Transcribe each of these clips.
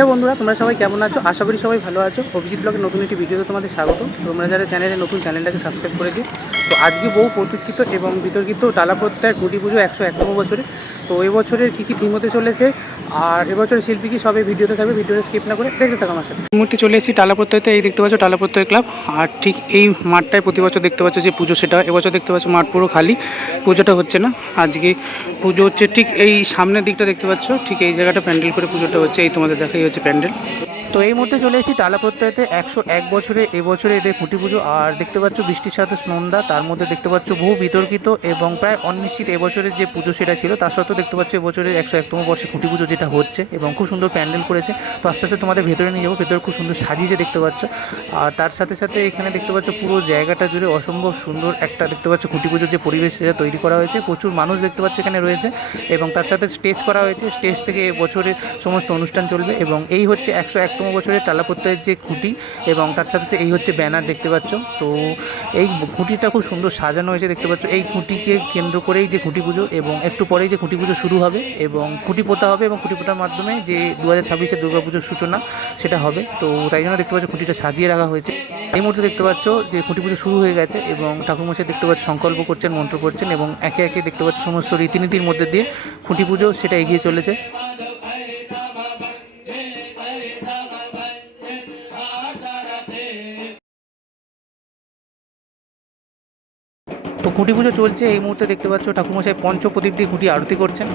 Hello বন্ধুরা, তোমরা সবাই কেমন আছো? আশা করি সবাই ভালো আছো। অভিজিৎ ব্লগের নতুন একটি ভিডিওতে তোমাদের স্বাগত। তোমরা যারা চ্যানেলে নতুন, চ্যানেলটাকে সাবস্ক্রাইব করে দিও। তো আজকে বহু প্রতীক্ষিত এবং বিতর্কিত টালাপ্রত্যয় খুঁটি পুজো 101তম বছরে। তো এই বছরের কী কী থিম হতে চলেছে আর এবছরের শিল্পী কী সব এই ভিডিওতে থাকবে, ভিডিওটা স্কিপ না করে দেখতে থাকো আমার সাথে। এই মুহূর্তে চলে এসেছি টালাপ্রত্যয়তে। এই দেখতে পাচ্ছ টালাপ্রত্যয় ক্লাব, আর ঠিক এই মাঠটায় প্রতি বছর দেখতে পাচ্ছ যে পুজো, সেটা এবছর দেখতে পাচ্ছ মাঠ পুরো খালি, পুজোটা হচ্ছে না। আজকে পুজো হচ্ছে ঠিক এই সামনের দিকটা দেখতে পাচ্ছ, ঠিক এই জায়গাটা প্যান্ডেল করে পুজোটা হচ্ছে। এই তোমাদের দেখাই হচ্ছে প্যান্ডেল। তো এই মুহূর্তে চলে এসেছি টালাপ্রত্যয়তে 101 বছরে এবছরে এদের খুঁটি পুজো। আর দেখতে পাচ্ছ বৃষ্টির সাথে স্নন্দা, তার মধ্যে দেখতে পাচ্ছ বহু বিতর্কিত এবং প্রায় অনিশ্চিত এবছরের যে পুজো সেটা ছিল, তার সত্ত্বেও দেখতে পাচ্ছ এবছরের 101তম বর্ষে খুঁটি পুজো যেটা হচ্ছে এবং খুব সুন্দর প্যান্ডেল করেছে। তো আস্তে আস্তে তোমাদের ভেতরে নিয়ে যাবো, ভেতরে খুব সুন্দর সাজিয়েছে দেখতে পাচ্ছ। আর তার সাথে সাথে এখানে দেখতে পাচ্ছ পুরো জায়গাটা জুড়ে অসম্ভব সুন্দর একটা দেখতে পাচ্ছ খুঁটি পুজোর যে পরিবেশ সেটা তৈরি করা হয়েছে। প্রচুর মানুষ দেখতে পাচ্ছ এখানে রয়েছে এবং তার সাথে স্টেজ করা হয়েছে। স্টেজ থেকে এবছরের সমস্ত অনুষ্ঠান চলবে এবং এই হচ্ছে 101তম বছরের টালাপ্রত্যয়ের যে খুঁটি এবং তার সাথে এই হচ্ছে ব্যানার দেখতে পাচ্ছ। তো এই খুঁটিটা খুব সুন্দর সাজানো হয়েছে দেখতে পাচ্ছ। এই খুঁটিকে কেন্দ্র করেই যে খুঁটি পুজো এবং একটু পরেই যে খুঁটি পুজো শুরু হবে এবং খুঁটি পোতা হবে এবং খুঁটি পোতার মাধ্যমে যে 2026-এর দুর্গা পুজোর সূচনা সেটা হবে। তো তাই জন্য দেখতে পাচ্ছ খুঁটিটা সাজিয়ে রাখা হয়েছে। এই মুহূর্তে দেখতে পাচ্ছ যে খুঁটি পুজো শুরু হয়ে গেছে এবং ঠাকুরমশাই দেখতে পাচ্ছ সংকল্প করছেন, মন্ত্র করছেন এবং একে একে দেখতে পাচ্ছ সমস্ত রীতিনীতির মধ্যে দিয়ে খুঁটি পুজো সেটা এগিয়ে চলেছে। তো খুঁটি পুজো চলছে। এই মুহূর্তে দেখতে পাচ্ছ ঠাকুরমশাই পঞ্চপ্রদীপ দিয়ে খুঁটি আরতি করছেন।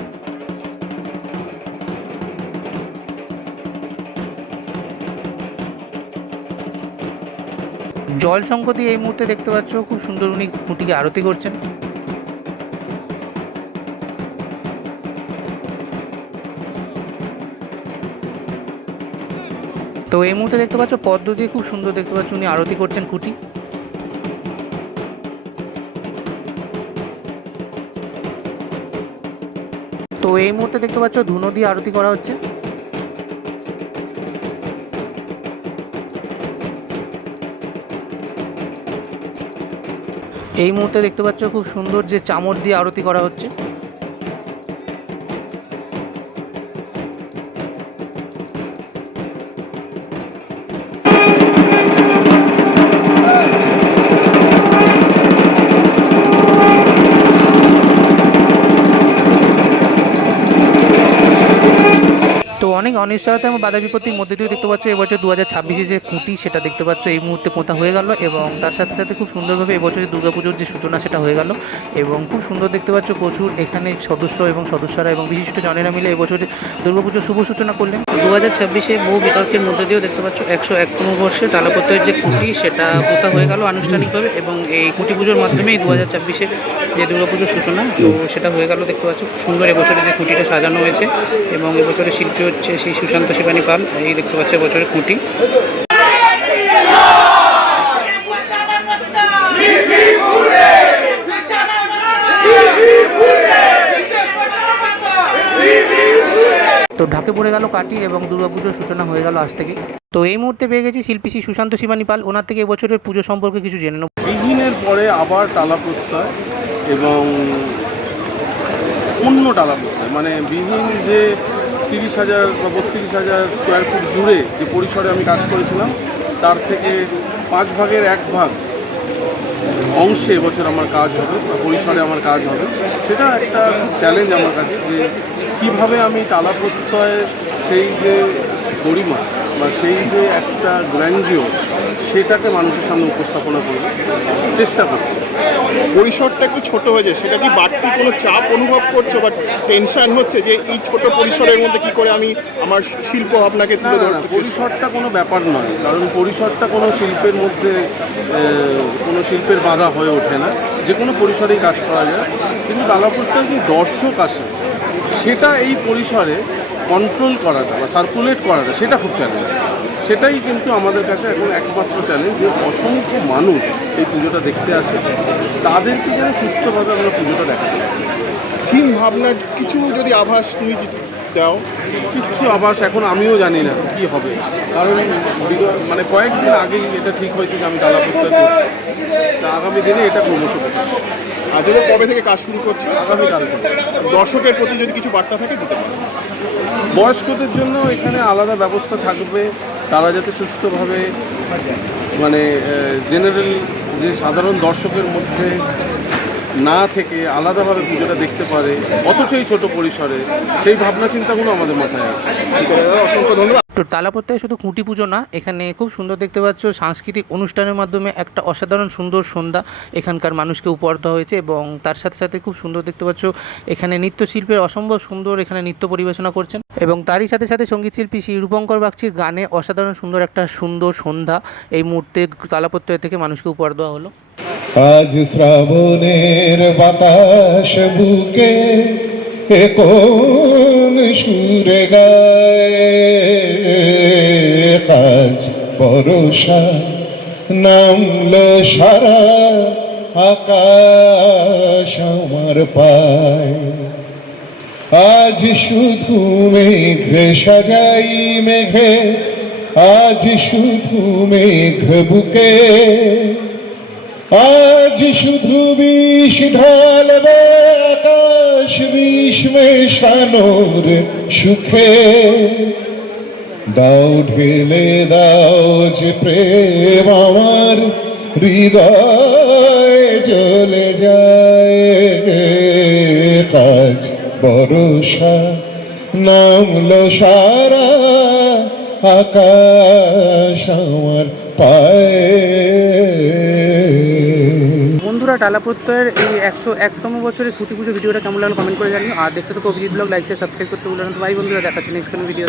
জল শঙ্খ দিয়ে এই মুহূর্তে দেখতে পাচ্ছ খুব সুন্দর উনি খুঁটিকে আরতি করছেন। তো এই মুহূর্তে দেখতে পাচ্ছ পদ্ম দিয়ে খুব সুন্দর দেখতে পাচ্ছ উনি আরতি করছেন খুঁটি। তো এই মুহূর্তে দেখতে পাচ্ছ ধুনো দিয়ে আরতি করা হচ্ছে। এই মুহূর্তে দেখতে পাচ্ছ খুব সুন্দর যে চামর দিয়ে আরতি করা হচ্ছে। তো অনেক অনিশ্চয়তা এবং বাধা বিপত্তির মধ্যে দিয়ে দেখতে পাচ্ছ এবছর 2026-এ যে খুঁটি সেটা দেখতে পাচ্ছ এই মুহূর্তে পোঁতা হয়ে গেল এবং তার সাথে সাথে খুব সুন্দরভাবে এবছরের দুর্গাপুজোর যে সূচনা সেটা হয়ে গেল এবং খুব সুন্দর দেখতে পাচ্ছ প্রচুর এখানে সদস্য এবং সদস্যরা এবং বিশিষ্ট জনেরা মিলে এবছরের দুর্গাপুজোর শুভ সূচনা করলেন। 2026-এ বহু বিতর্কের মধ্যে দিয়েও দেখতে পাচ্ছ 101তম বর্ষে টালাপ্রত্যয়ের যে খুঁটি সেটা পোঁতা হয়ে গেল আনুষ্ঠানিকভাবে এবং এই খুঁটি পুজোর মাধ্যমেই 2026-এর যে দুর্গাপুজোর সূচনা তো সেটা হয়ে গেল দেখতে পাচ্ছ। খুব সুন্দর এবছরে যে খুঁটিটা সাজানো হয়েছে এবং এবছরের শিল্পী হচ্ছে সেই সুশান্ত শিবানী পাল। এই দেখতে পাচ্ছ এবছরের খুঁটি। তো ঢাকে পড়ে গেল কাটি এবং দুর্গাপুজোর সূচনা হয়ে গেল আজ থেকে। তো এই মুহূর্তে পেয়ে গেছি শিল্পী শ্রী সুশান্ত শিবানী পাল, ওনার থেকে এবছরের পুজো সম্পর্কে কিছু জেনে নেব। বিহীনের পরে আবার টালাপ্রত্যয় এবং অন্য টালাপ্রত্যয় মানে বিহীন যে 30,000 বা 32,000 স্কোয়ার ফুট জুড়ে যে পরিসরে আমি কাজ করেছিলাম তার থেকে 5 ভাগের 1 ভাগ অংশে এবছর আমার কাজ হবে বা পরিসরে আমার কাজ হবে। সেটা একটা চ্যালেঞ্জ আমার কাছে যে কীভাবে আমি টালাপ্রত্যয়ের সেই যে গরিমা বা সেই যে একটা গ্র্যান্ডিওর সেটাকে মানুষের সামনে উপস্থাপনা করবো চেষ্টা করছি। পরিসরটা একটু ছোট হয়ে যায়, সেটা কি বাড়তি কোনো চাপ অনুভব করছো বা টেনশন হচ্ছে যে এই ছোট পরিসরের মধ্যে কি করে আমি আমার শিল্প আপনাকে তুলে ধরতে? পরিসরটা কোনো ব্যাপার নয়, কারণ পরিসরটা কোনো শিল্পের মধ্যে কোনো শিল্পের বাধা হয়ে ওঠে না, যে কোনো পরিসরেই কাজ করা যায়। কিন্তু টালাপ্রত্যয় যে দর্শক আসে সেটা এই পরিসরে কন্ট্রোল করাটা বা সার্কুলেট করাটা সেটা খুব চ্যালেঞ্জ। সেটাই কিন্তু আমাদের কাছে এখন একমাত্র চ্যালেঞ্জ যে অসংখ্য মানুষ এই পুজোটা দেখতে আসে, তাদেরকে যেন সুস্থভাবে আমরা পুজোটা দেখাতে পারি। থিম ভাবনার কিছু যদি আভাস তুমি দাও। কিচ্ছু আভাস এখন আমিও জানি না কি হবে, কারণ মানে কয়েকদিন আগেই এটা ঠিক হয়েছে যে আমি টালাপ্রত্যয় করছি, তা আগামী দিনে এটা ক্রমশ করছি। আজকে কবে থেকে কাজ শুরু করছে? আগামীকাল থেকে। দর্শকের প্রতি যদি কিছু বার্তা থাকে দিতে পারেন। বয়স্কদের জন্য এখানে আলাদা ব্যবস্থা থাকবে, তারা যাতে সুস্থভাবে মানে জেনারেল যে সাধারণ দর্শকের মধ্যে না থেকে আলাদাভাবে পুজোটা দেখতে পারে, অথচ এই ছোটো পরিসরে, সেই ভাবনা চিন্তাগুলো আমাদের মাথায় আছে। ঠিক আছে দাদা, অসংখ্য ধন্যবাদ। তো তালাপত্তায় শুধু খুঁটি পুজো না, এখানে খুব সুন্দর দেখতে পাচ্ছ সাংস্কৃতিক অনুষ্ঠানের মাধ্যমে একটা অসাধারণ সুন্দর সন্ধ্যা এখানকার মানুষকে উপহার দেওয়া হয়েছে, এবং তার সাথে সাথে খুব সুন্দর দেখতে পাচ্ছ এখানে নৃত্যশিল্পের অসম্ভব সুন্দর এখানে নৃত্য পরিবেশনা করছেন, এবং তারই সাথে সাথে সঙ্গীতশিল্পী শ্রী রূপঙ্কর বাগচির গানে অসাধারণ সুন্দর একটা সুন্দর সন্ধ্যা এই মুহূর্তে তালাপত্তায় থেকে মানুষকে উপহার দেওয়া হলো। আজ শ্রাবণের বাতাস বুকে এ কোন সুরে গায়, আজ বরষা নামলো সারা আকাশ আমার পায়, আজ শুধু মেঘ সাজাই মেঘে, আজ শুধু মেঘ বুকে, আজ শুধু বিষ ঢালবে আকাশ বিষ মেশানোর সুখে, দাও ঢেলে দাও যে প্রেম আমার হৃদয় জ্বলে যায়, কাজ বরষা নামলো সারা আকাশ আমার পায়ে। বন্ধুরা, টালাপ্রত্যয়ের এই 101তম বছরের খুঁটি পুজো ভিডিওটা কেমন লাগলো কমেন্ট করে জানিও, আর দেখতে তো Abhijit blog like share subscribe করতে ভুলো না। তো ভাই বন্ধুরা, দেখাচ্ছি নেক্সট কোনো ভিডিও।